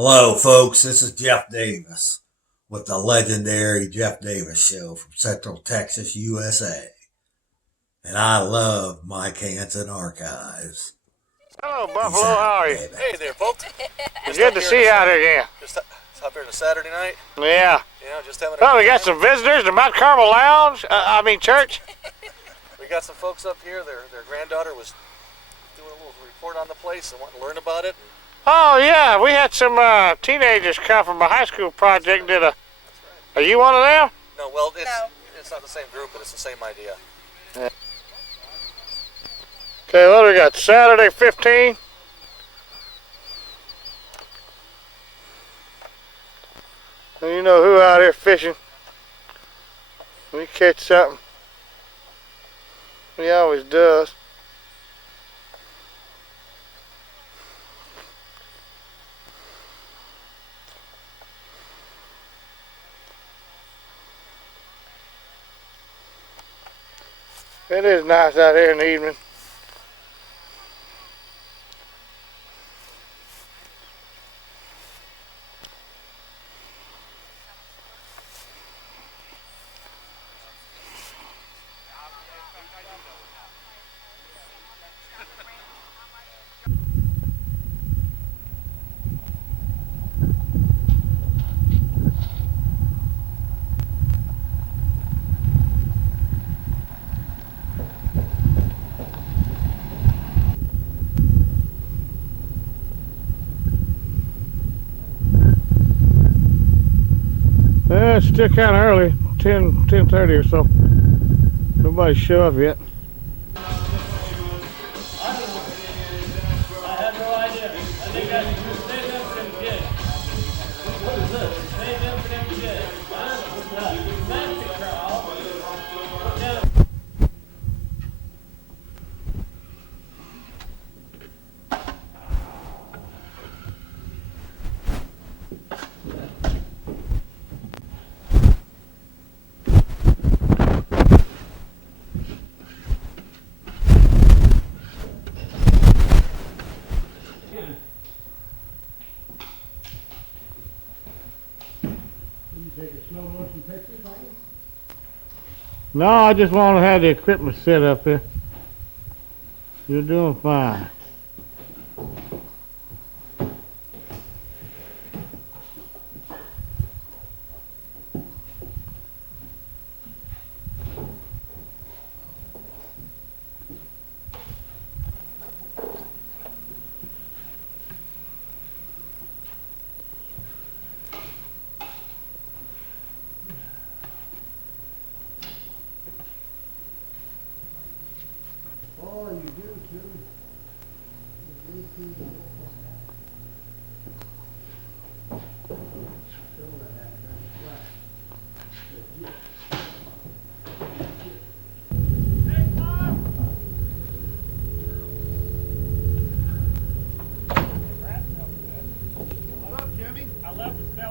Hello, folks. This is Jeff Davis with the legendary Jeff Davis Show from Central Texas, USA. And I love Mike Hanson Archives. Hello, Peace Buffalo. out, How are you? baby. Hey there, folks. It's good to see you out here again. Just up here on a Saturday night. Yeah. You know, just having. Oh, we got some visitors to Mount Carmel Lounge. Church. We got some folks up here. Their granddaughter was doing a little report on the place and wanting to learn about it. Oh yeah, we had some teenagers come from a high school project. That's right. Are you one of them? No, well, it's not the same group, but it's the same idea. Okay, what do we got? Saturday 15. And you know who out here fishing? We catch something. He always does. It is nice out here in the evening. It's still kind of early, 10:30 or so. Nobody's show up yet. I have no idea. I think I should save them for them to get. What is this? Save them for them to get. What's that? Plastic trowel. Put down. No, I just want to have the equipment set up here. You're doing fine.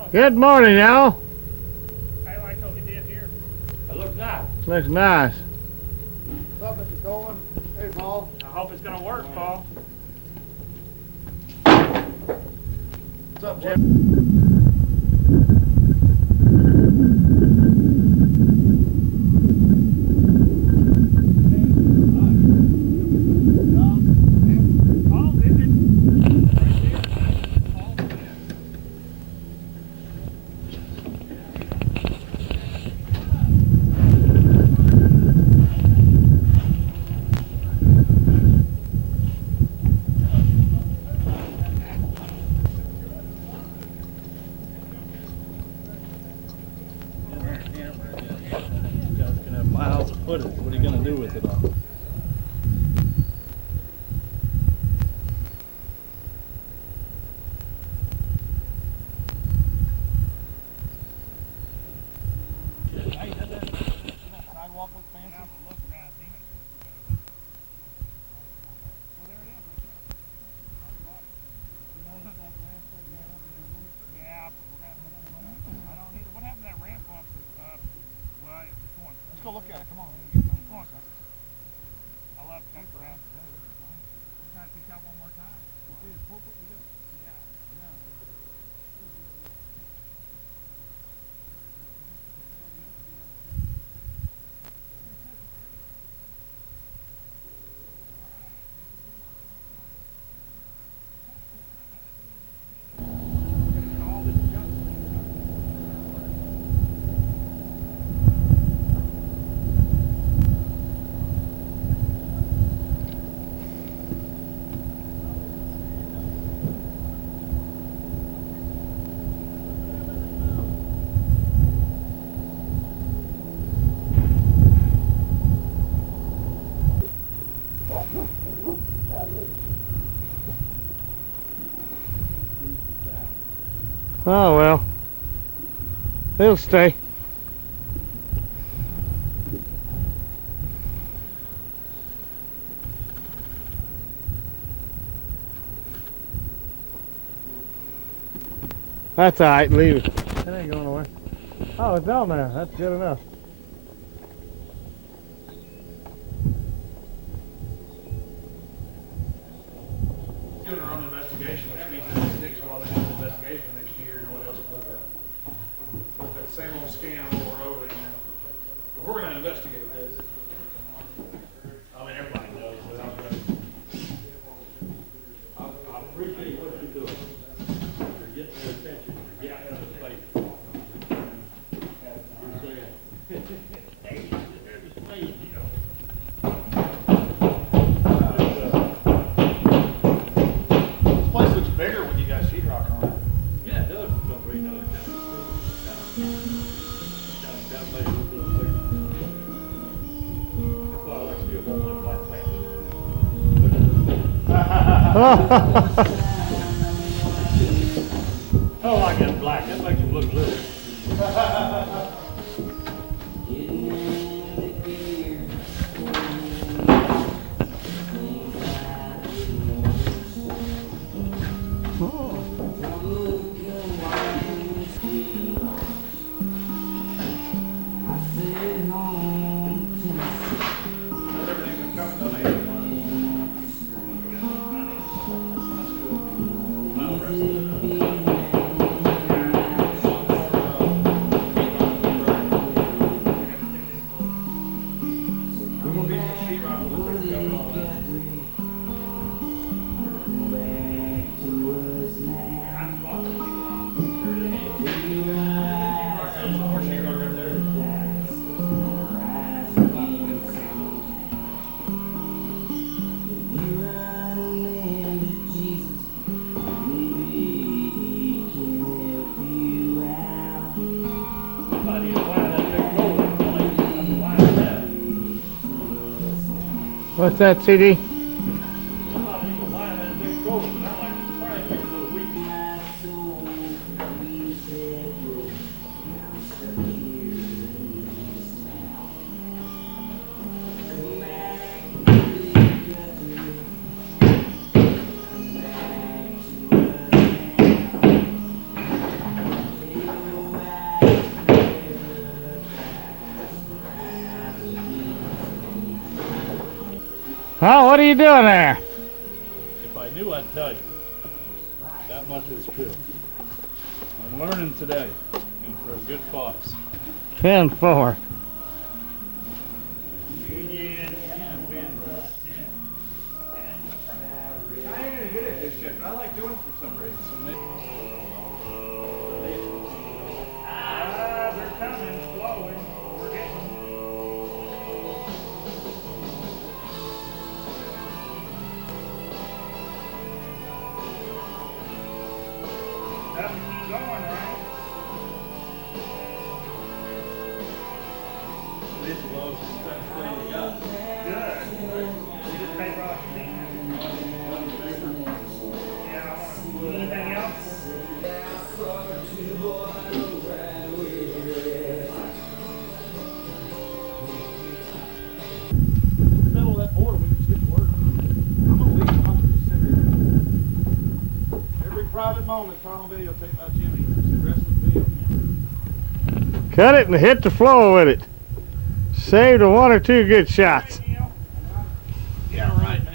Good morning, y'all. I like what we did here. It looks nice. Looks nice. What's up, Mr. Coleman? Hey, Paul. I hope it's gonna work, Paul. What's up, Jim? Paul did it. Right there. Paul did it. You guys can have miles of footage. What are you going to do with it all? Hey, did that sidewalk look fancy? Yeah, but look, we're gonna see it. Well, there it is, right there. Yeah, but we're gonna. I don't need it. What happened to that ramp up? Well, which one? Let's go look at it. Come on. Which one? Oh well. They'll stay. That's alright, leave it. It ain't going nowhere. Oh, it's down there. That's good enough. Doing our own investigation, which means it sticks while they do the investigation next year and what else to look at. Look at the same old scam over and over again. But we're gonna investigate this. I mean, everybody knows, but I'm gonna. I appreciate what you're doing. You're getting their attention, you're getting them to face. You're saying, hey, there's a space, you know. This place looks bigger when you got sheetrock on it. Yeah, it does. It's gonna bring another kind of make it look a little bigger. That's why I like to see a whole lot of black plants. Oh, I get black. That makes them look little. What's that, CD? Oh, what are you doing there? If I knew, I'd tell you. That much is true. I'm learning today, and for a good cause. 10-4. I ain't gonna get at this shit, but I like doing it for some reason. So maybe. They're coming slowly. We're getting. Have to keep going, right? This is the lowest expense thing you got. Good. You just pay for all your feet. Yeah, I want to. Anything else? In the middle of that board, we can just get to work. I'm gonna leave. I'm gonna sit here. Every private moment, Carmel videotape by Jimmy. It's the rest of the video camera. Cut it and hit the floor with it. Saved a 1 or 2 good shots. Yeah, right, man.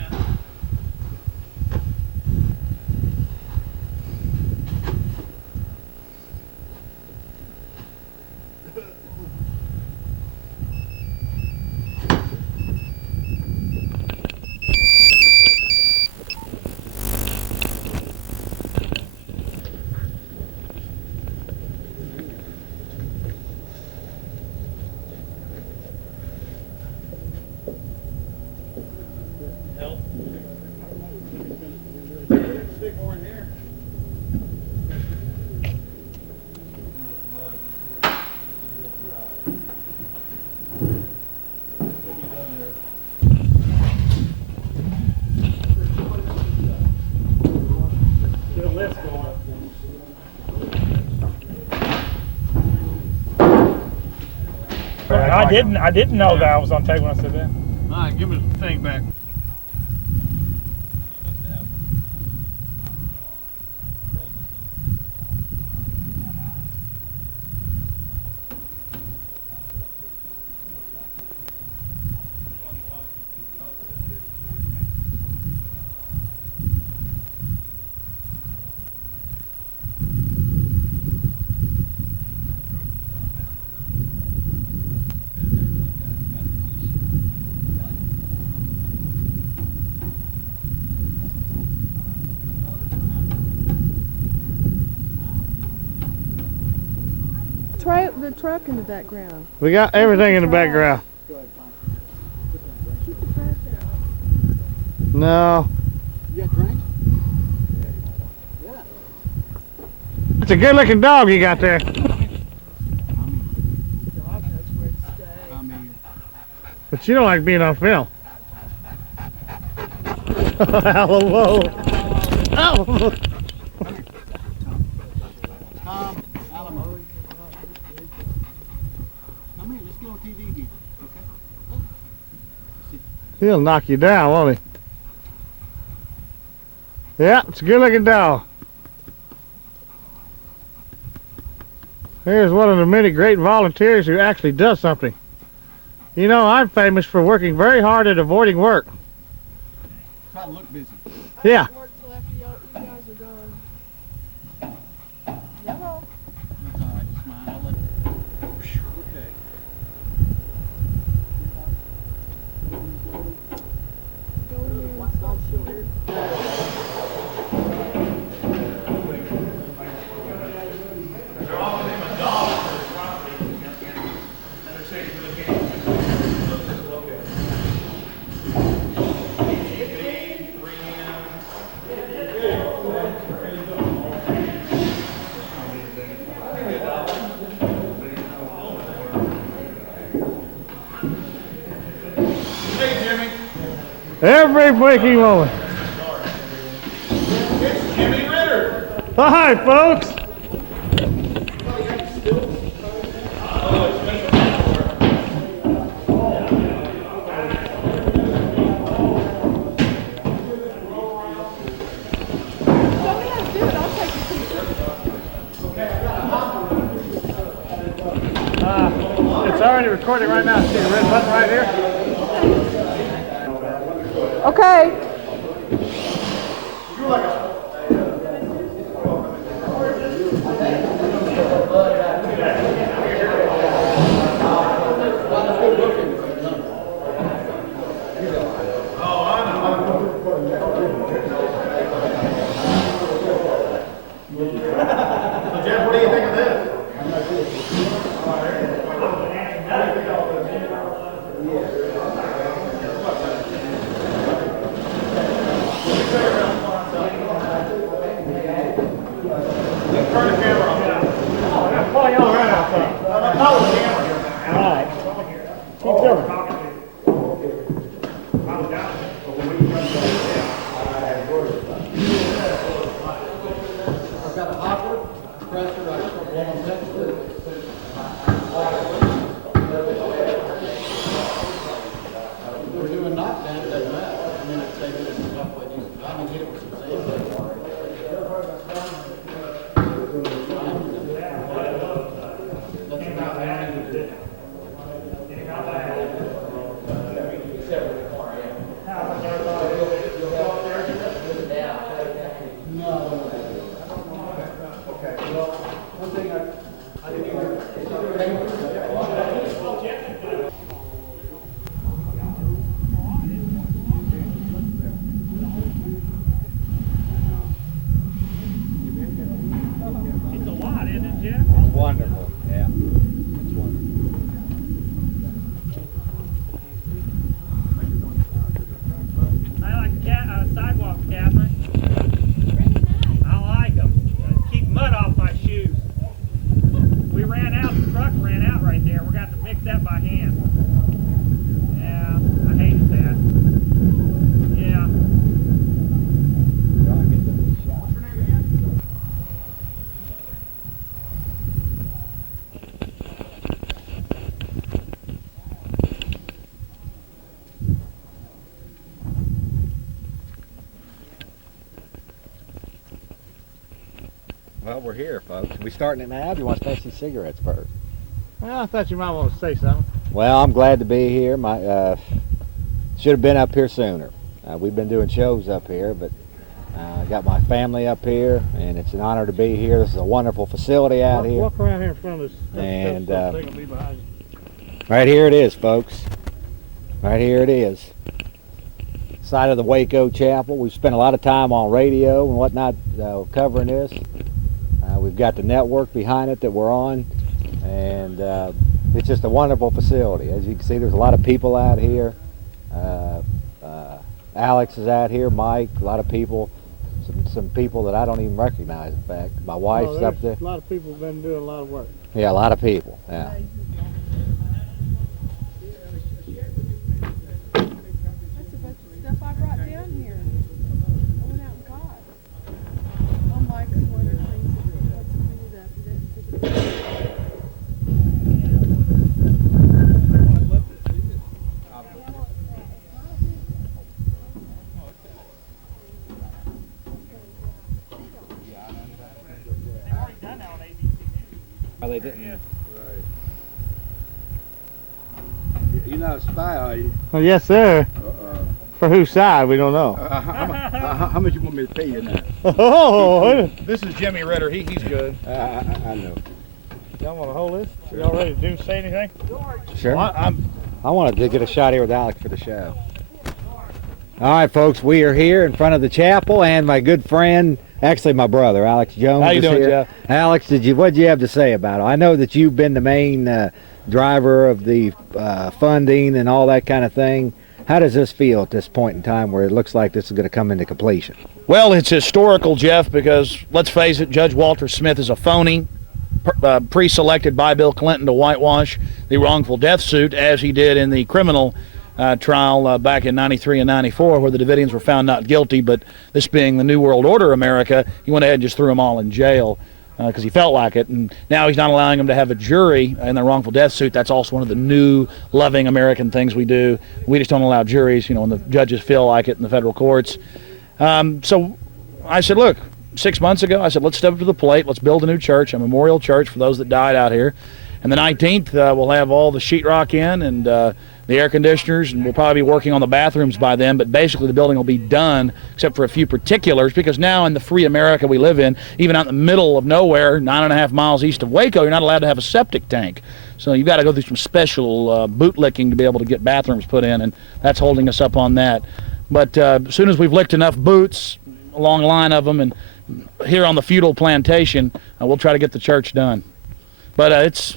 I didn't know that I was on tape when I said that. All right, give me the thing back. The truck in the background. We got everything in the background. Keep the trash out. No. You got drinks? Yeah. It's a good looking dog you got there. Dog knows where to stay. But you don't like being on film. Hello. Oh. Tom, Alamo. Come here, let's get on TV again, okay? He'll knock you down, won't he? Yeah, it's a good looking dog. Here's one of the many great volunteers who actually does something. You know, I'm famous for working very hard at avoiding work. Try to look busy. Yeah. Work till after you guys are done. Yellow. That's all right, it's mine. I'll let okay. Go in there and start shooting. Every waking moment. It's Jimmy Ritter. Hi, folks. It's already recording right now. See the red button right here? Okay. Jeff, what do you think of this? Turn the camera off. I'm pulling y'all right out there. Follow the camera here. All right. Keep going. I've got a hopper, compressor, I start blowing temperature. We're doing knockdown, it doesn't matter. I mean, it's safe, it's a couple of these, I can hit it with some sand. That's about how I do it. It's a lot, isn't it, Jeff? It's wonderful. Yeah. It's wonderful. I like sidewalks, Catherine. I like them. Keep mud off my shoes. We ran out, the truck ran out right there. We're going to have to mix that by hand. Yeah, I hated that. Yeah. we're here, folks. We starting it now? Do you want to smoke some cigarettes first? Well, I thought you might want to say something. Well, I'm glad to be here. My should have been up here sooner. We've been doing shows up here, but I got my family up here, and it's an honor to be here. This is a wonderful facility out here. Walk around here in front of us. And, They can be behind you. Right here it is, folks. Right here it is. Side of the Waco Chapel. We've spent a lot of time on radio and whatnot covering this. We've got the network behind it that we're on, and it's just a wonderful facility. As you can see, there's a lot of people out here. Alex is out here, Mike, a lot of people, some people that I don't even recognize, in fact. My wife's up there. A lot of people have been doing a lot of work. Yeah, a lot of people, yeah. That's a bunch of stuff I brought down here. I went out and got. Oh, Mike's one of the things that's cleaned up. He didn't pick it up. They've already done that on ABC News. They didn't. You're not a spy, are you? Well, yes, sir. For whose side, we don't know. How much you want me to pay you now? Oh, This is Jimmy Ritter. He's good. I know. y'all want to hold this? Y'all ready to say anything? Sure. Well, I wanted to get a shot here with Alex for the show. All right, folks, we are here in front of the chapel, and my good friend, actually my brother, Alex Jones. How you is doing, here. Jeff? Alex, what'd you have to say about it? I know that you've been the main driver of the funding and all that kind of thing. How does this feel at this point in time where it looks like this is going to come into completion? Well, it's historical, Jeff, because let's face it, Judge Walter Smith is a phony, pre-selected by Bill Clinton to whitewash the wrongful death suit, as he did in the criminal trial back in 93 and 94, where the Davidians were found not guilty. But this being the New World Order America, he went ahead and just threw them all in jail because he felt like it. And now he's not allowing them to have a jury in their wrongful death suit. That's also one of the new, loving American things we do. We just don't allow juries, when the judges feel like it in the federal courts. So I said, look, 6 months ago, I said, let's step up to the plate. Let's build a new church, a memorial church for those that died out here. And the 19th, we'll have all the sheetrock in and the air conditioners, and we'll probably be working on the bathrooms by then. But basically, the building will be done, except for a few particulars, because now in the free America we live in, even out in the middle of nowhere, 9.5 miles east of Waco, you're not allowed to have a septic tank. So you've got to go through some special bootlicking to be able to get bathrooms put in, and that's holding us up on that. But as soon as we've licked enough boots, a long line of them, and here on the feudal plantation, we'll try to get the church done. But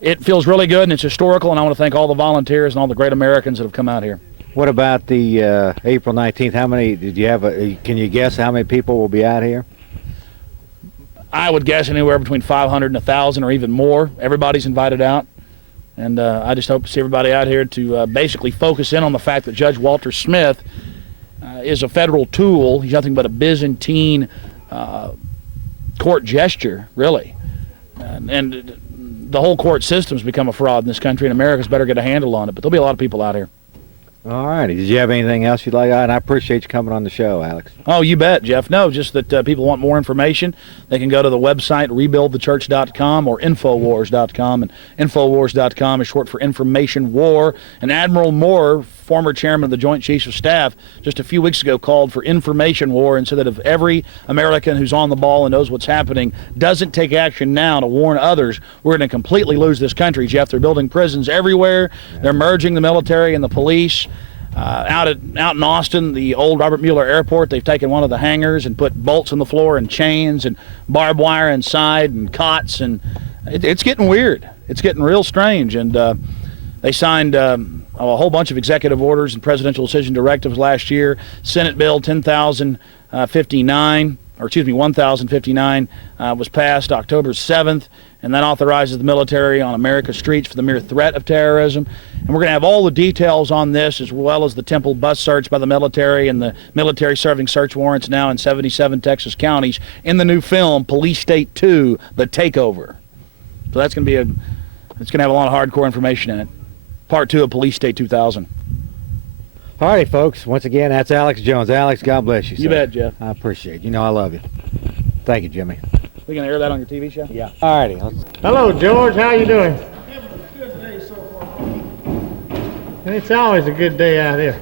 it feels really good, and it's historical, and I want to thank all the volunteers and all the great Americans that have come out here. What about the April 19th? How many did you have? Can you guess how many people will be out here? I would guess anywhere between 500 and 1,000 or even more. Everybody's invited out, and I just hope to see everybody out here to basically focus in on the fact that Judge Walter Smith is a federal tool. He's nothing but a Byzantine court gesture, really. And the whole court system's become a fraud in this country, and America's better get a handle on it. But there'll be a lot of people out here. All righty. Did you have anything else you'd like? And I appreciate you coming on the show, Alex. Oh, you bet, Jeff. No, just that people want more information. They can go to the website, rebuildthechurch.com or Infowars.com. And Infowars.com is short for Information War. And Admiral Moore, former chairman of the Joint Chiefs of Staff, just a few weeks ago called for information war, and said that if every American who's on the ball and knows what's happening doesn't take action now to warn others, we're going to completely lose this country, Jeff. They're building prisons everywhere. They're merging the military and the police. Out in Austin, the old Robert Mueller Airport, they've taken one of the hangars and put bolts in the floor and chains and barbed wire inside and cots, and it's getting weird. It's getting real strange. And they signed a whole bunch of executive orders and presidential decision directives last year. Senate Bill 1059 was passed October 7th, and that authorizes the military on America's streets for the mere threat of terrorism. And we're going to have all the details on this, as well as the Temple bus search by the military and the military serving search warrants now in 77 Texas counties in the new film, Police State 2, The Takeover. So that's going to be it's going to have a lot of hardcore information in it. Part 2 of Police State 2000. All righty, folks. Once again, that's Alex Jones. Alex, God bless you, sir. You bet, Jeff. I appreciate it. I love you. Thank you, Jimmy. We gonna air that on your TV show? Yeah. Alrighty. Let's Hello, George. How you doing? Having a good day so far. It's always a good day out here.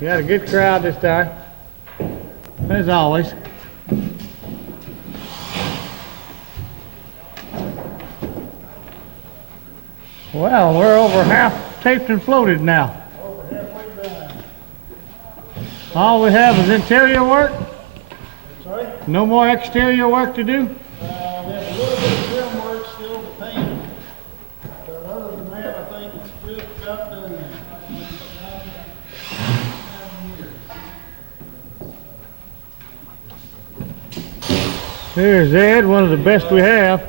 You got a good crowd this time, as always. Well, we're over half taped and floated now. Over halfway done. All we have is interior work. Sorry? No more exterior work to do. We have a little bit of trim work still to paint. But other than that, I think it's just about done now. Here's Ed, one of the best we have.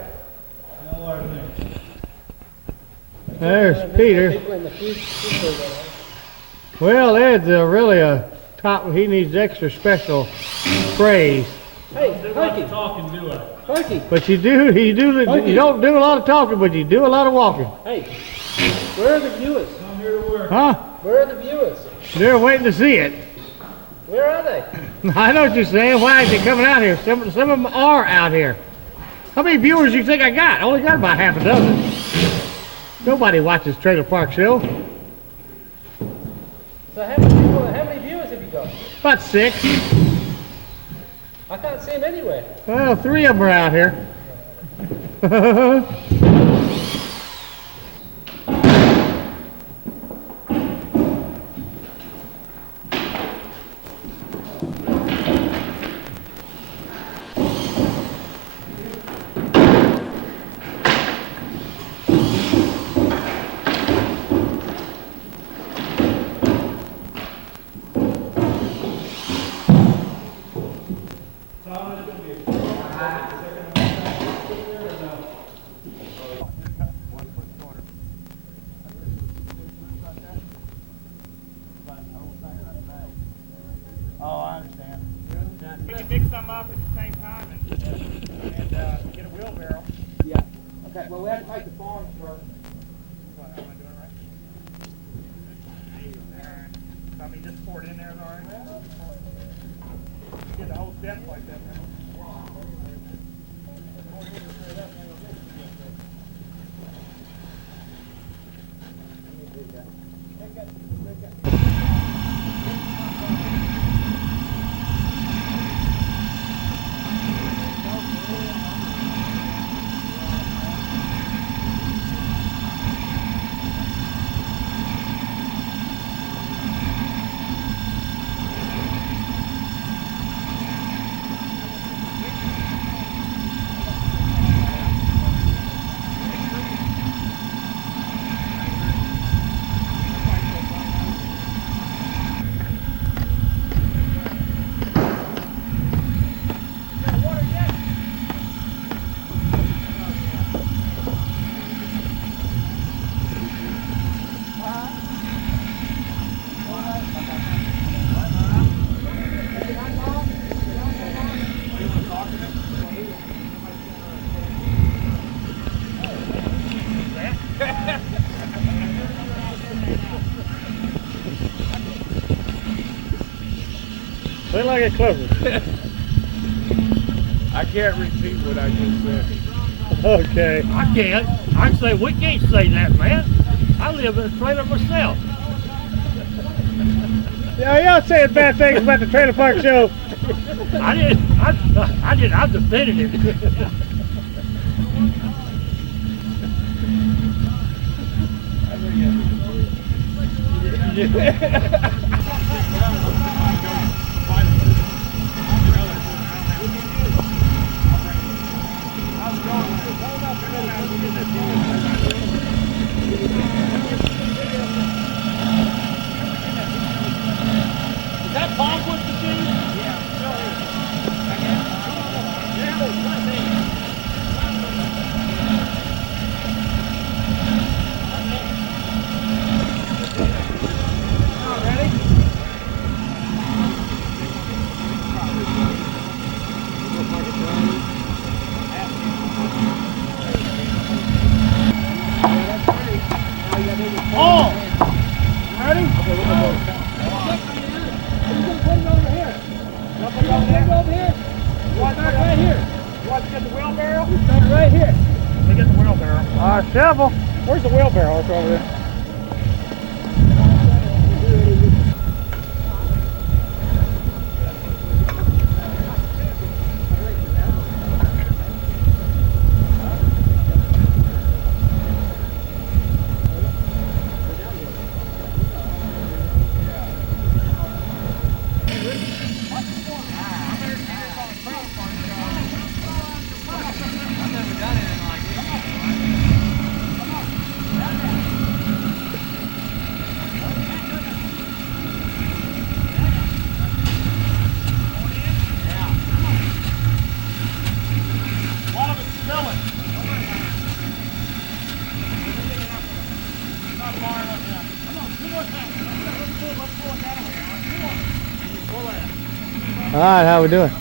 There's Peter. Well, Ed's really a top. He needs extra special praise. Hey, Turkey. Talking, do I? Turkey. But you don't do a lot of talking, but you do a lot of walking. Hey, where are the viewers? I'm here to work. Huh? Where are the viewers? They're waiting to see it. Where are they? I know what you're saying. Why is he coming out here? Some of them are out here. How many viewers do you think I got? I only got about half a dozen. Nobody watches Trailer Park Show. So how many viewers have you got? About 6. I can't see them anywhere. Well, 3 of them are out here. We can mix some up at the same time and get a wheelbarrow. Yeah. Okay, well, we have to take the farms first. What, am I doing right? Alright. So, I mean, just pour it in there, alright? Get the whole depth like that. Look like a clover. I can't repeat what I just said. Okay. I can't. I say we can't say that, man. I live in a trailer myself. Yeah, y'all saying bad things about the Trailer Park Show. I didn't. I defended it. Is that Bogwood machine? Ready? Wheelbarrow? We start right here. Let me get the wheelbarrow. Shovel. Where's the wheelbarrow? It's over there. All right, how we doing?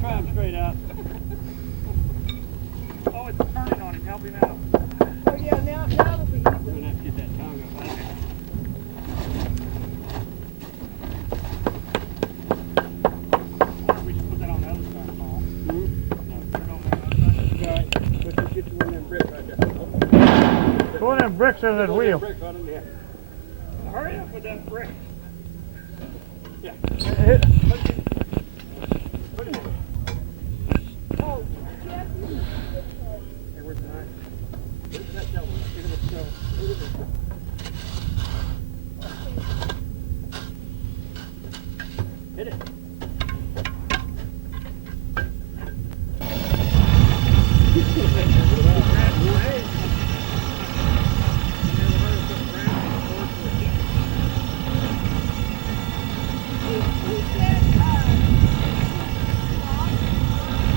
Try him straight out. Oh, it's turning on him. Help him out. Oh yeah, now it'll be easy. We're gonna have to get that tongue up out there. Or we should put that on the other side, Paul. No, Put it on the other side. all right. But you get one of them bricks right there. Put them bricks in that wheel. Bricks on them, yeah. Hurry up with that brick. Yeah. Oh, yes. Hey, where's the knife? Where's that shovel? Look at the shovel. Look at this. Hit it.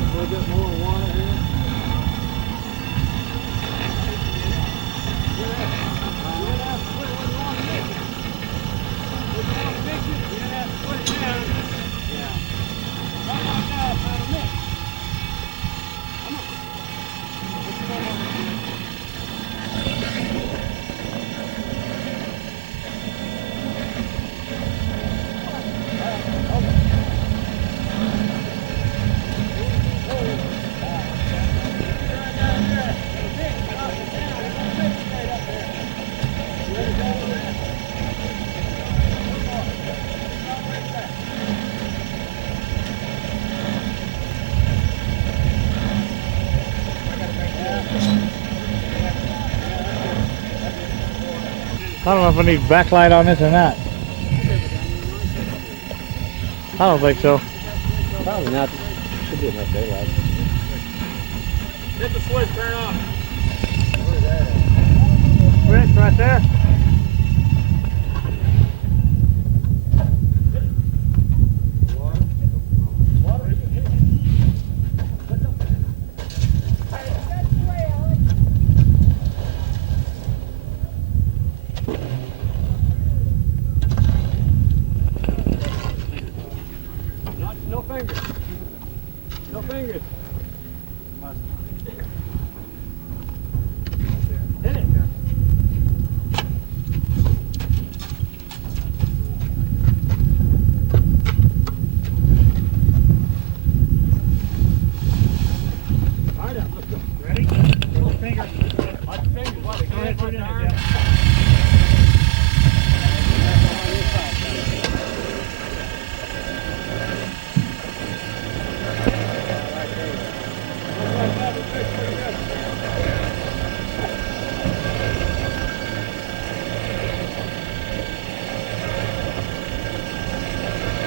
A little bit more water here. I don't know if I need backlight on this or not. I don't think so. Probably not. Should be enough daylight. Hit the switch, turn off. Switch right there. No fingers. No fingers. Hit it. All right, let's go. Ready? Little finger. Watch your fingers. Watch it. Go ahead, put it in there, Turn. Jeff.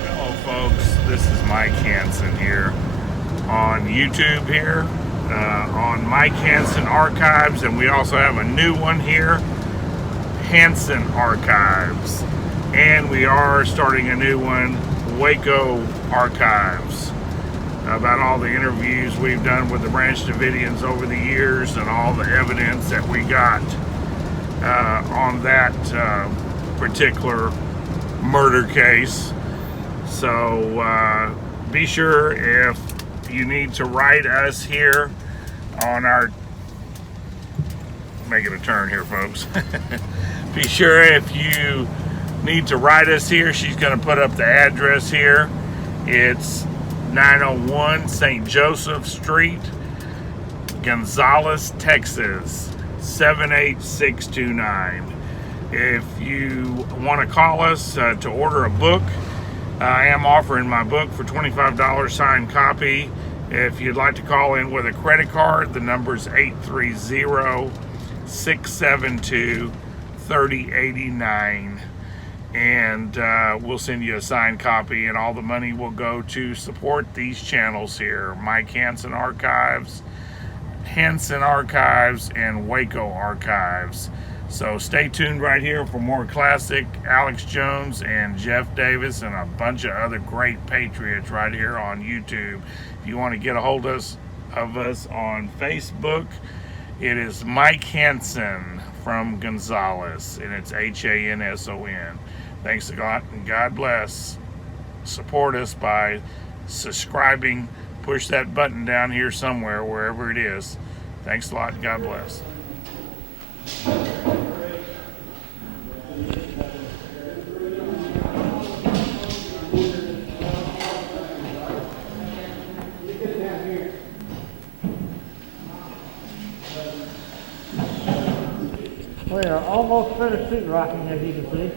Hello folks, this is Mike Hanson here on YouTube here. on Mike Hanson Archives, and we also have a new one here, Hanson Archives. And we are starting a new one, Waco Archives, about all the interviews we've done with the Branch Davidians over the years and all the evidence that we got on that particular murder case. So be sure, if you need to write us here on our, making a turn here, folks. Be sure, if you need to write us here, she's going to put up the address here. It's 901 St. Joseph Street, Gonzales, Texas 78629. If you want to call us to order a book, I am offering my book for $25 signed copy. If you'd like to call in with a credit card, the number is 830-672-3089. And we'll send you a signed copy, and all the money will go to support these channels here, Mike Hanson Archives, and Waco Archives. So stay tuned right here for more classic Alex Jones and Jeff Davis and a bunch of other great patriots right here on YouTube. If you want to get a hold of us on Facebook, it is Mike Hanson from Gonzales, and it's Hanson. Thanks a lot, and God bless. Support us by subscribing. Push that button down here somewhere, wherever it is. Thanks a lot, and God bless. We are almost finished sheet rocking, as you can see.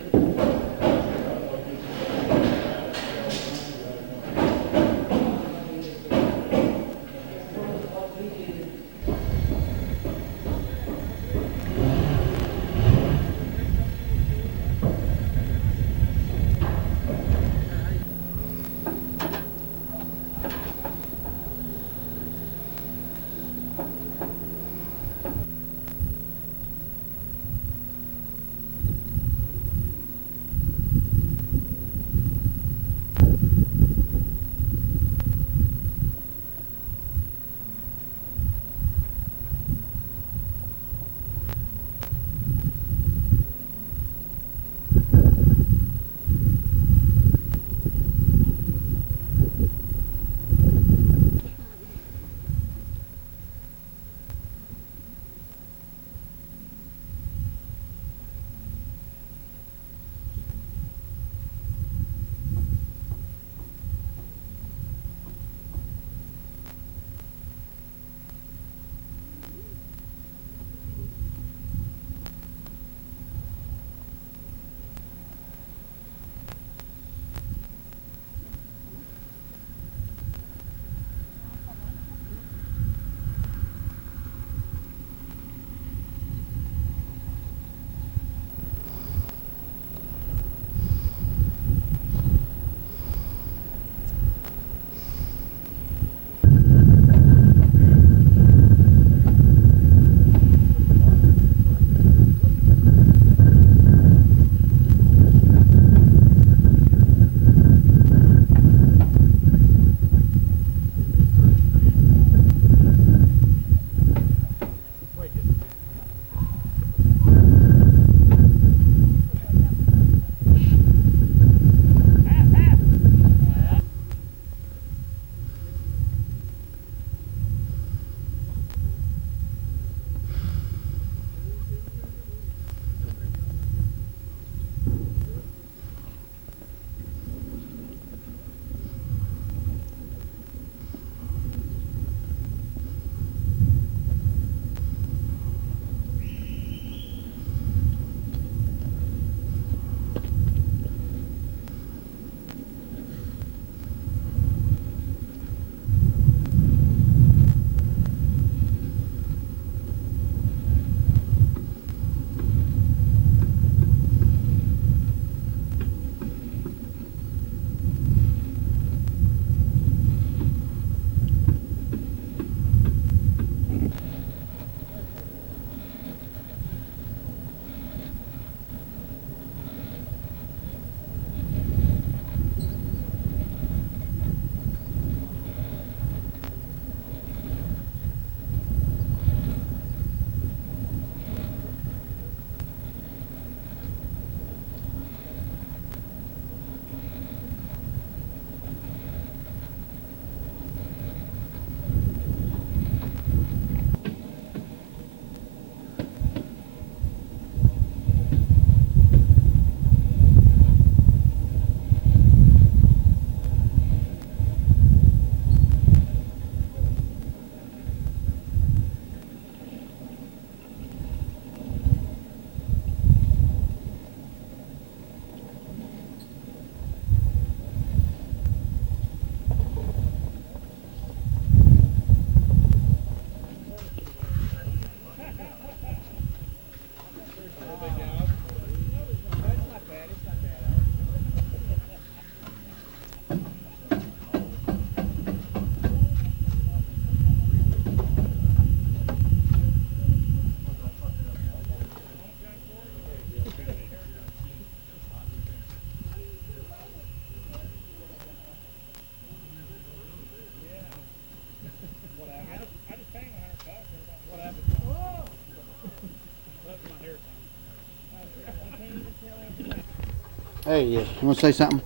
Hey, you want to say something?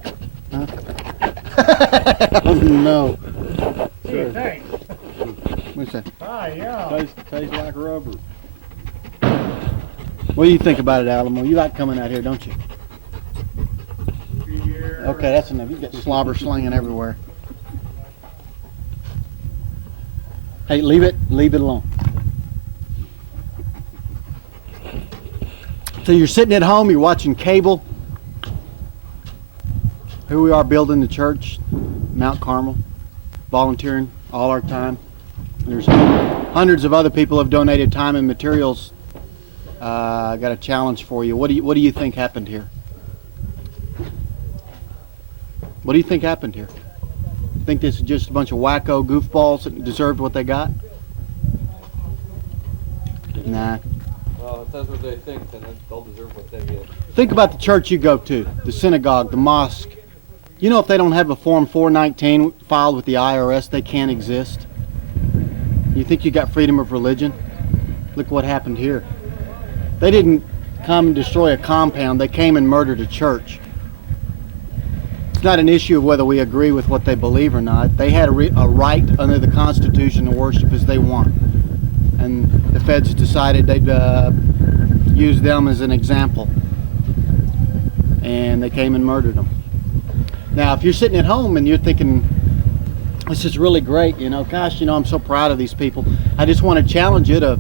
Huh? No. Gee, thanks. What's that? Ah, yeah. Tastes like rubber. What do you think about it, Alamo? You like coming out here, don't you? Okay, that's enough. You got slobber slinging everywhere. Hey, leave it alone. So you're sitting at home, you're watching cable. Here we are building the church, Mount Carmel, volunteering all our time. There's hundreds of other people have donated time and materials. I got a challenge for you. What do you think happened here? What do you think happened here? Think this is just a bunch of wacko goofballs that deserved what they got? Nah. Well, if that's what they think, then they'll deserve what they get. Think about the church you go to, the synagogue, the mosque. You know, if they don't have a Form 419 filed with the IRS, they can't exist. You think you got freedom of religion? Look what happened here. They didn't come and destroy a compound. They came and murdered a church. It's not an issue of whether we agree with what they believe or not. They had a right under the Constitution to worship as they want. And the feds decided they'd use them as an example. And they came and murdered them. Now, if you're sitting at home and you're thinking, this is really great, you know, gosh, you know, I'm so proud of these people. I just want to challenge you to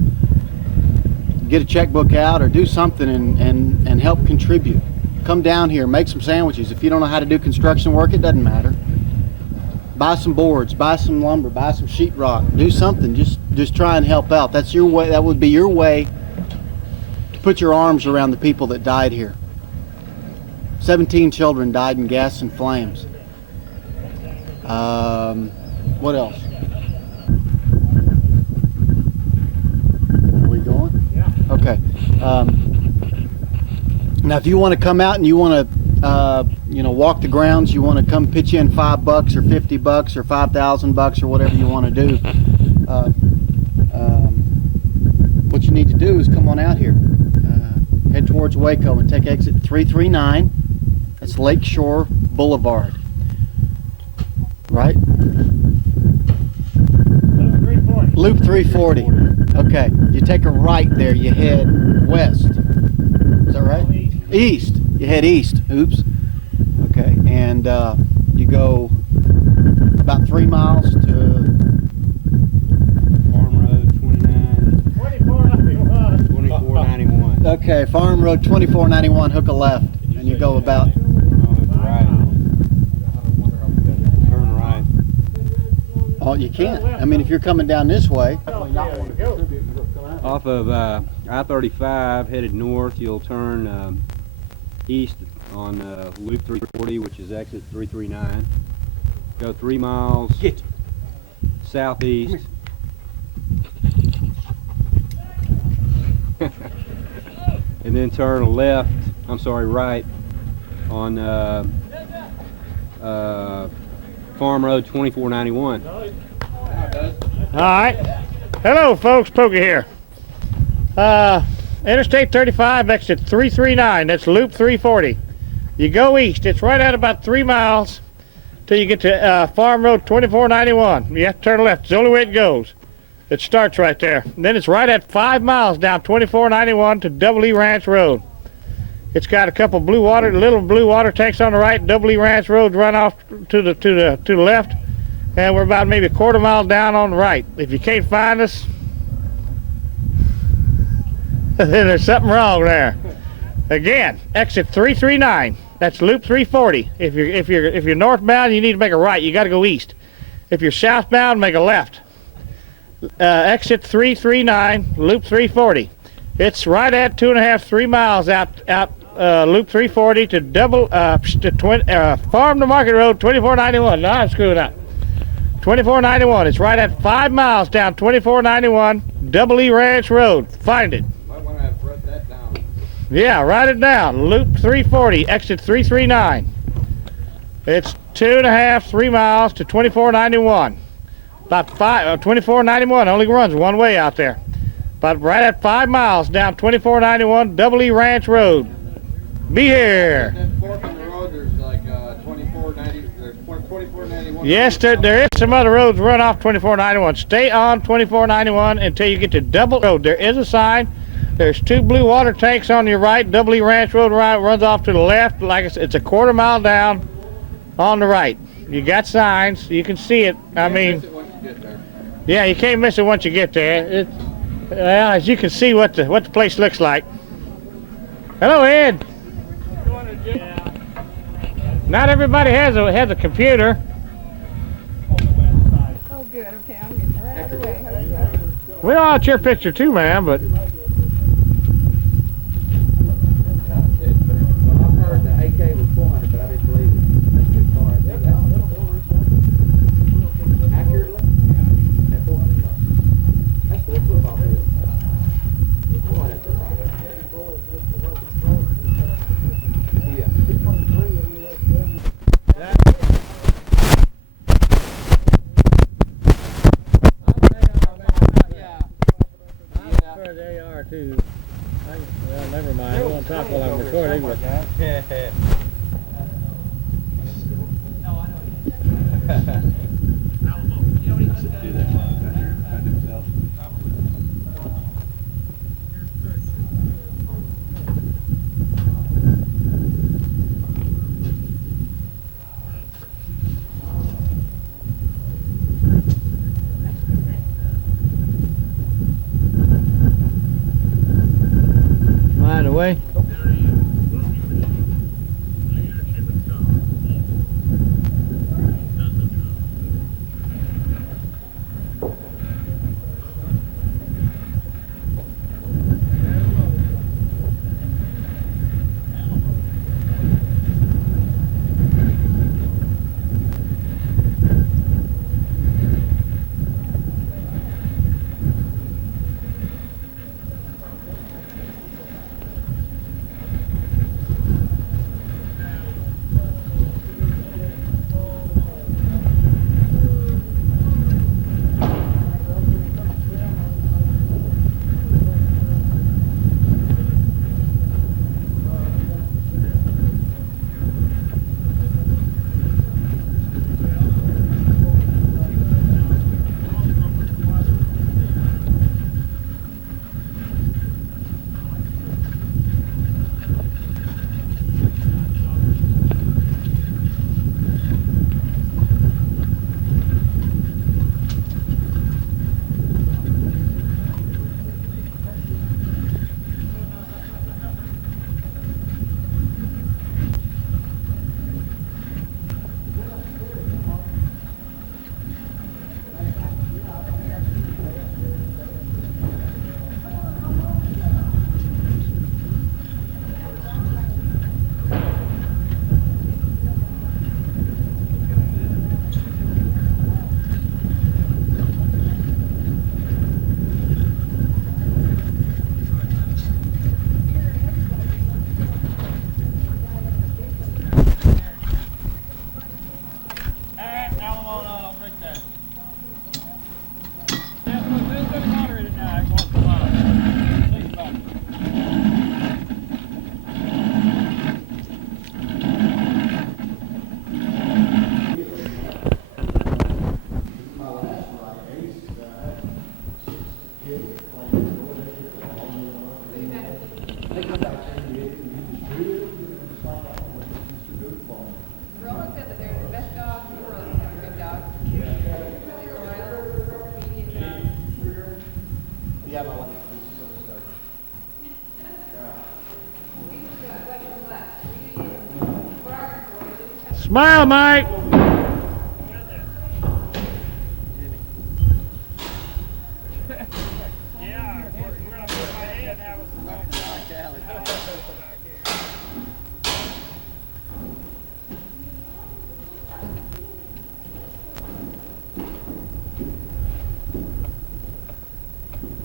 get a checkbook out or do something and help contribute. Come down here, make some sandwiches. If you don't know how to do construction work, it doesn't matter. Buy some boards, buy some lumber, buy some sheetrock, do something. Just try and help out. That's your way. That would be your way to put your arms around the people that died here. 17 children died in gas and flames. What else? Are we going? Yeah. Okay. Now, if you want to come out and you want to, you know, walk the grounds, you want to come pitch in $5 or $50 or $5,000 or whatever you want to do. What you need to do is come on out here, head towards Waco and take exit 339. That's Lakeshore Boulevard, right? Loop 340. Okay, you take a right there, you head west. Is that right? East. You head east. Oops. Okay, and you go about 3 miles to Farm Road 2491. Okay, Farm Road 2491. Hook a left, and you go about. Turn right. Oh, you can't. I mean, if you're coming down this way. Off of I-35 headed north, you'll turn east on Loop 340, which is exit 339. Go 3 miles southeast. And then turn left, right on Farm Road 2491. All right. Hello, folks. Pokey here. Interstate 35, exit 339. That's Loop 340. You go east. It's right at about 3 miles till you get to Farm Road 2491. You have to turn left. It's the only way it goes. It starts right there. And then it's right at 5 miles down 2491 to Double E Ranch Road. It's got a couple little blue water tanks on the right. Double E Ranch Road run off to the left. And we're about maybe a quarter mile down on the right. If you can't find us, then there's something wrong there. Again, exit 339. That's Loop 340. If you're northbound, you need to make a right. You got to go east. If you're southbound, make a left. Exit 339, Loop 340. It's right at 2.5, 3 miles out Loop 340 to Farm to Market Road 2491. No, I'm screwing up. 2491. It's right at 5 miles down 2491, Double E Ranch Road. Find it. Might want to write that down. Yeah, write it down. Loop 340, exit 339. It's 2.5, 3 miles to 2491. About 2491 only runs one way out there. But right at 5 miles down 2491, Double E Ranch Road. Be here. That fork in the road Yes, there is some other roads run off 2491. Stay on 2491 until you get to Double Road. There is a sign. There's 2 blue water tanks on your right. Double E Ranch Road right runs off to the left. Like I said, it's a quarter mile down on the right. You got signs. You can see it. I mean, yeah, you can't miss it once you get there. Well, as you can see what the place looks like. Hello, Ed. Not everybody has a computer. Oh, good. Okay, I'm getting right out of the way. How you doing? Well, it's your picture too, man, but I've heard the AK was 400, but I didn't believe it. That's too far. Accurately? At 400 yards. That's 4 football fields. Boy, that's a lot. Yeah. they are too. Well, never mind. I won't talk while I'm recording. But mind away. Roland said that they're the best dogs in the world. They have a good dog. Yeah, my wife. Smile, Mike.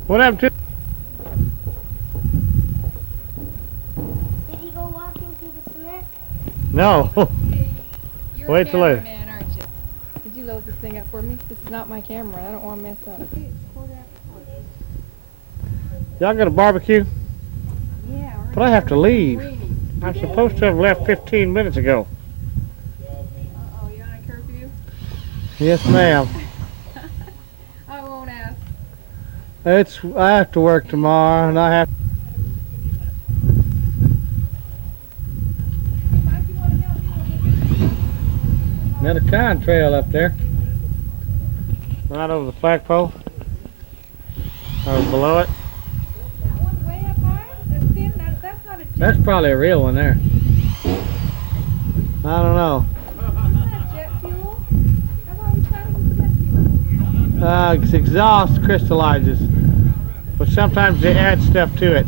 What happened to? Did he go walking through the cement? No. You're Wait a till later. cameraman, aren't you? Could you load this thing up for me? This is not my camera. I don't want to mess up. Y'all got a barbecue? Yeah. But I have to leave. I'm supposed to have left 15 minutes ago. Uh-oh, you on a curfew? Yes, ma'am. I won't ask. I have to work tomorrow, and I have. Hey, Mike, you want to help me when we get Another contrail up there. Right over the flagpole. Or below it. that one way up high? That's thin. That's not a jet. That's probably a real one there. I don't know. Isn't that jet fuel? How about we try to use jet fuel? It's exhaust crystallizes. But sometimes they add stuff to it.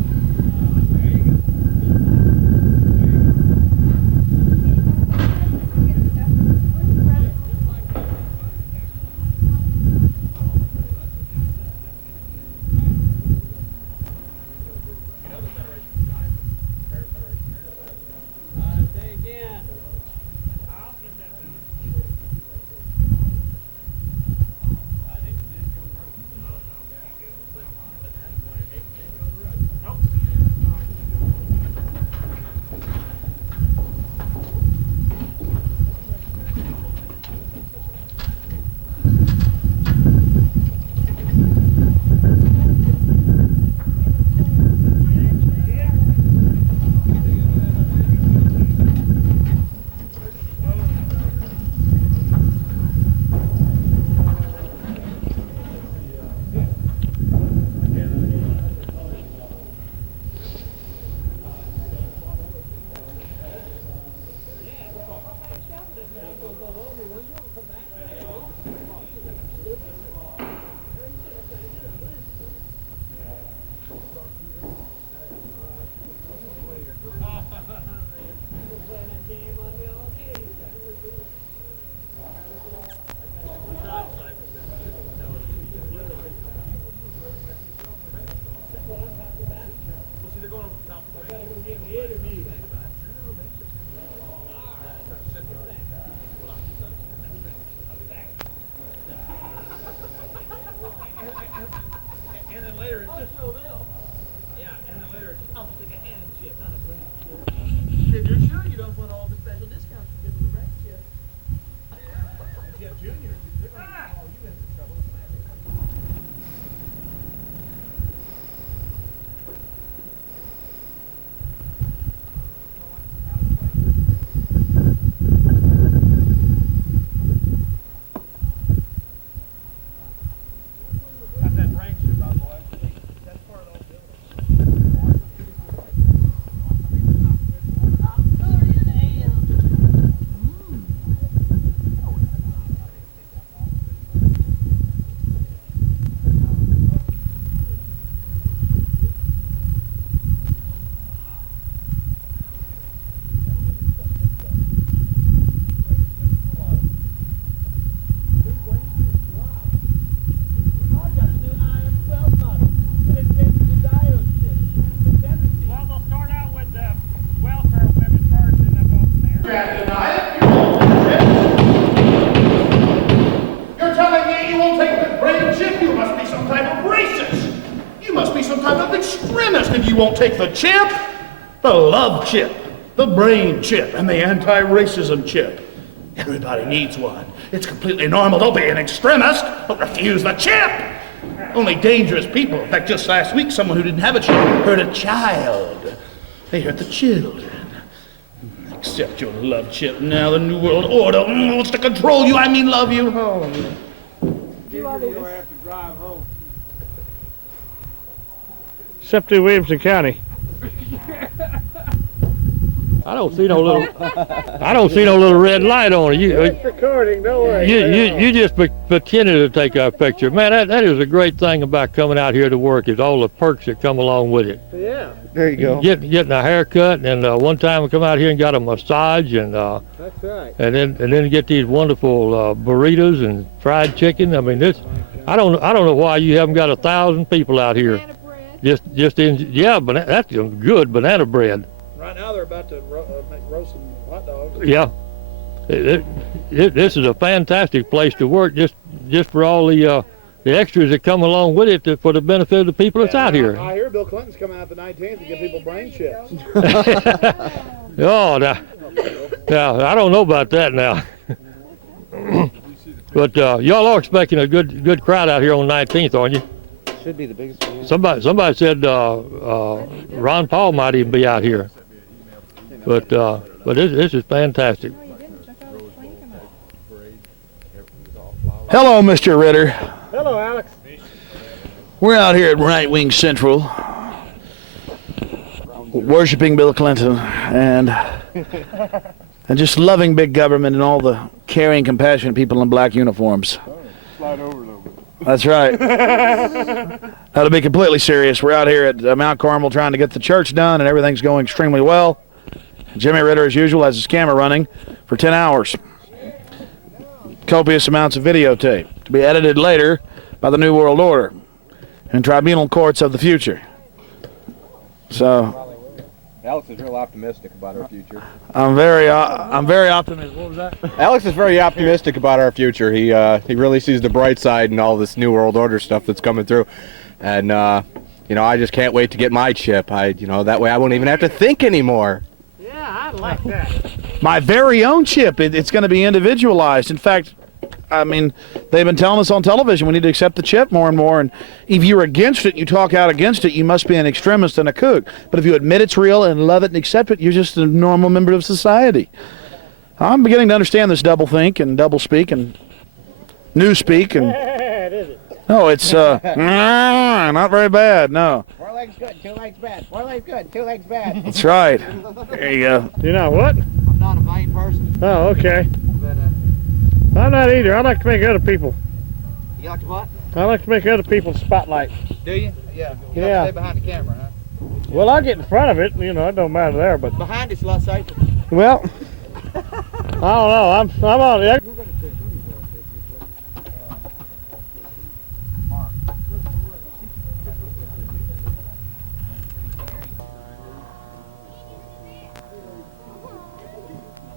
If you won't take the chip, the love chip, the brain chip, and the anti-racism chip. Everybody needs one. It's completely normal. Don't be an extremist, but refuse the chip. Only dangerous people. In fact, just last week, someone who didn't have a chip hurt a child. They hurt the children. Accept your love chip now. The New World Order wants to control you. I mean, love you. Oh, You have to drive home. Except through Williamson County. I don't see no little red light on it. It's recording, don't worry. You just pretended to take our picture. Man, that is a great thing about coming out here to work, is all the perks that come along with it. Yeah. There you go. Getting a haircut, and one time we come out here and got a massage, and that's right. And then get these wonderful burritos and fried chicken. I mean, I don't know why you haven't got 1,000 people out here. Just in, yeah, but that's good banana bread. Right now they're about to make roast some hot dogs. Yeah, this is a fantastic place to work. Just for all the extras that come along with it for the benefit of the people that's out here. I hear Bill Clinton's coming out the 19th to give people brain chips. Oh, now, I don't know about that now. But y'all are expecting a good crowd out here on 19th, aren't you? Should be the biggest one. Somebody said Ron Paul might even be out here. But this is fantastic. Hello, Mr. Ritter. Hello, Alex. We're out here at Right Wing Central, worshiping Bill Clinton and just loving big government and all the caring, compassionate people in black uniforms. Slide over a little bit. That's right. Now, to be completely serious, we're out here at Mount Carmel trying to get the church done, and everything's going extremely well. Jimmy Ritter, as usual, has his camera running for 10 hours. Copious amounts of videotape to be edited later by the New World Order and tribunal courts of the future. So Alex is real optimistic about our future. I'm very optimistic. What was that? Alex is very optimistic about our future. He really sees the bright side in all this New World Order stuff that's coming through, and you know, I just can't wait to get my chip. That way I won't even have to think anymore. Yeah, I like that. My very own chip. It's going to be individualized. In fact, I mean, they've been telling us on television we need to accept the chip more and more. And if you're against it, you talk out against it, you must be an extremist and a kook. But if you admit it's real and love it and accept it, you're just a normal member of society. I'm beginning to understand this double think and double speak and new speak. And no, it's not very bad. No. 4 legs good, 2 legs bad. 4 legs good, 2 legs bad. That's right. There you go. You know what? I'm not a vain person. Oh, okay. But, I'm not either. I like to make other people. you like to what? I like to make other people spotlight. Do you? Yeah. You Yeah. Like to stay behind the camera, huh? Well, I'll get in front of it. You know, it don't matter there, but Behind it's a lot safer. well, I don't know. I'm on it.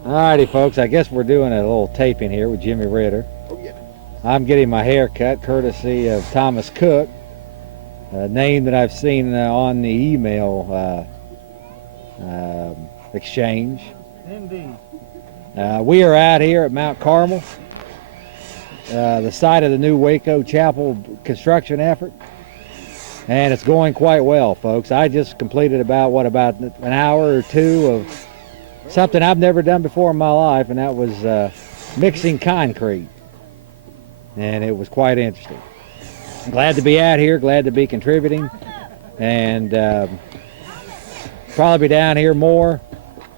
Alrighty, folks, I guess we're doing a little taping here with Jimmy Ritter. I'm getting my hair cut courtesy of Thomas Cook, a name that I've seen on the email exchange. Indeed. We are out here at Mount Carmel, the site of the new Waco Chapel construction effort, and it's going quite well, folks. I just completed about an hour or two of something I've never done before in my life, and that was mixing concrete, and it was quite interesting. Glad to be out here, glad to be contributing, and probably be down here more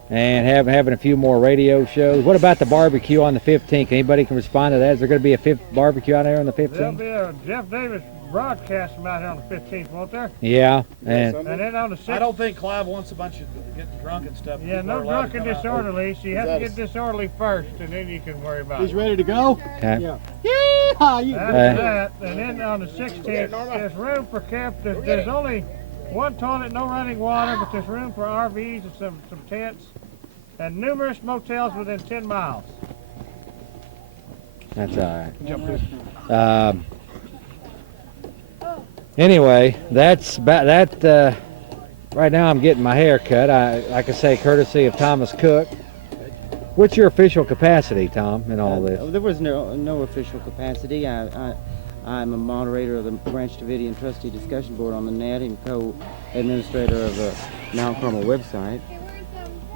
and having a few more radio shows. What about the barbecue on the 15th? Anybody can respond to that? Is there going to be a barbecue out there on the 15th? There'll be a Jeff Davis broadcast out here on the 15th, won't there? Yeah, and then on the 6th. I don't think Clive wants a bunch of getting drunk and stuff. Yeah, no drunk and disorderly. So you have to get disorderly first, and then you can worry about He's it. ready to go? okay. Yeah. Yeehaw! After that, and then on the 16th, there's room for camp. There's only one toilet, no running water, but there's room for RVs and some tents, and numerous motels within 10 miles. That's all right. Anyway, that's about that. Right now, I'm getting my hair cut. Like I say, courtesy of Thomas Cook. What's your official capacity, Tom, in all this? There was no official capacity. I'm a moderator of the Branch Davidian Trustee Discussion Board on the net and co-administrator of the Mount Carmel website.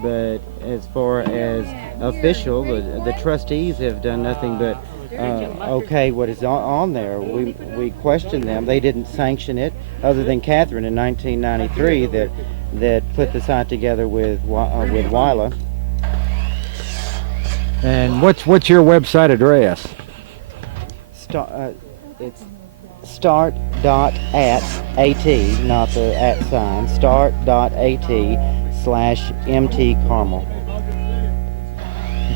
But as far as official, the trustees have done nothing but okay what is on there. We questioned them. They didn't sanction it, other than Catherine in 1993 that put the site together with Wyla. And what's your website address? It's start.at, not the @ sign, start.at/MT Carmel.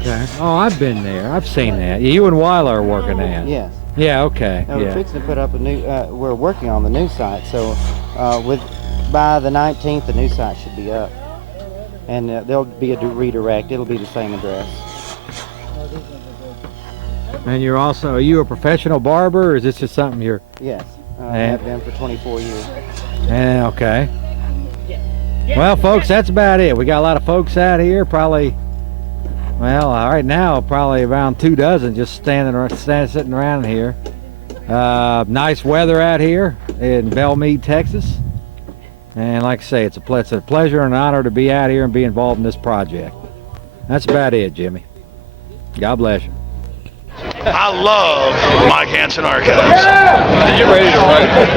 Okay. Oh, I've been there. I've seen that. You and Wyla are working that. Yes. Yeah. Okay. Now we're fixing to put up a new. We're working on the new site, so by the 19th, the new site should be up, and there'll be a redirect. It'll be the same address. And are you a professional barber, or is this just something you're? Yes. I have been for 24 years. Okay. Well, folks, that's about it. We got a lot of folks out here, probably Well, right now, probably around 24 just sitting around here. Nice weather out here in Belmead, Texas. And like I say, it's a pleasure and an honor to be out here and be involved in this project. That's about it, Jimmy. God bless you. I love Mike Hanson Archives. You ready to run?